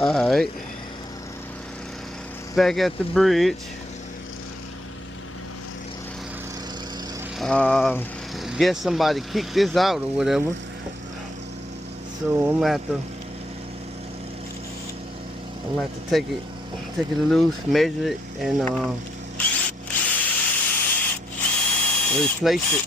Alright. Back at the bridge. Guess somebody kicked this out or whatever. So I'm gonna have to take it loose, measure it, and replace it.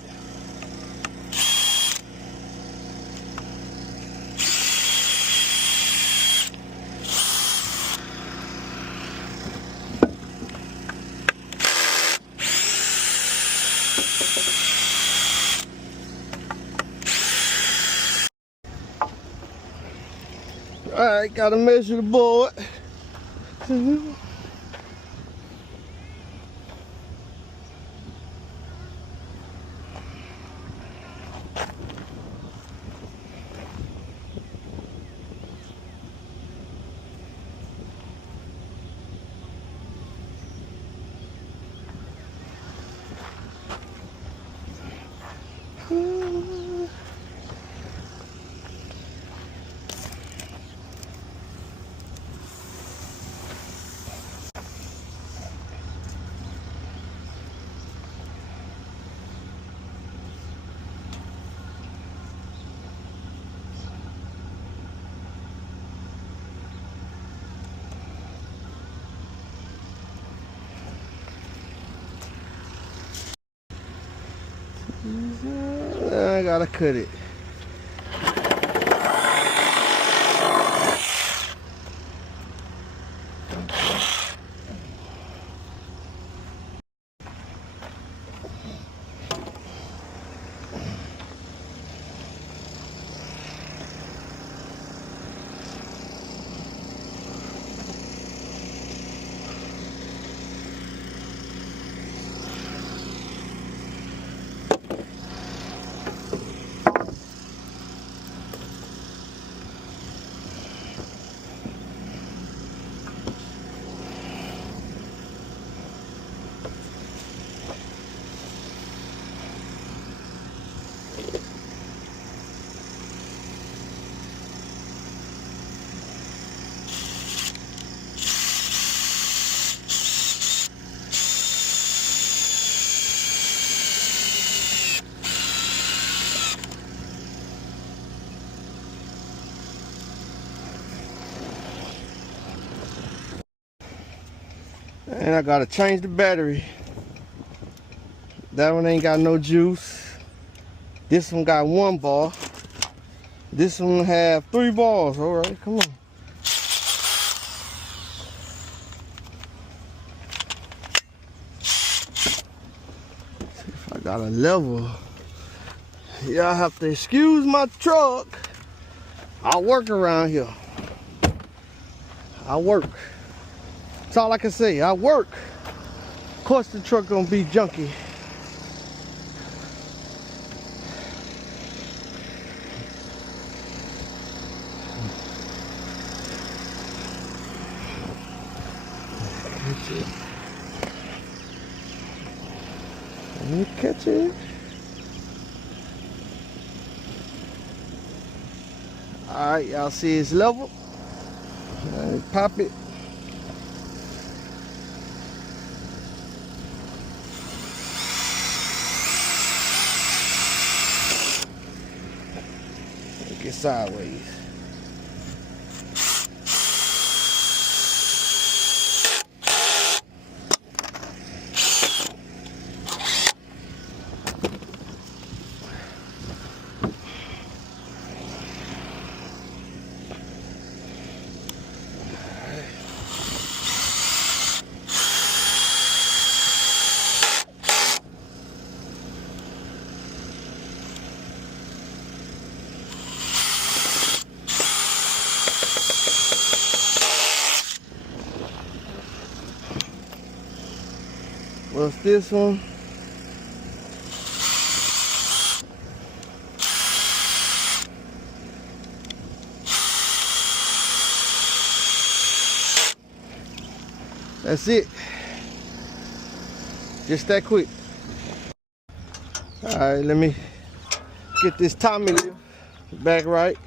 Alright, gotta measure the board. I gotta cut it. And I gotta change the battery. That one ain't got no juice. This one got 1 bar. This one have 3 bars. All right, come on. See if I got a level. Y'all have to excuse my truck. I work around here. I work. That's all I can say. I work. Of course the truck gonna be junky. Let me catch it. Alright, y'all see it's level. Pop it. Get sideways. What's this one? That's it. Just that quick. All right, let me get this Tommy lift back right.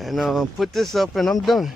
and put this up and I'm done.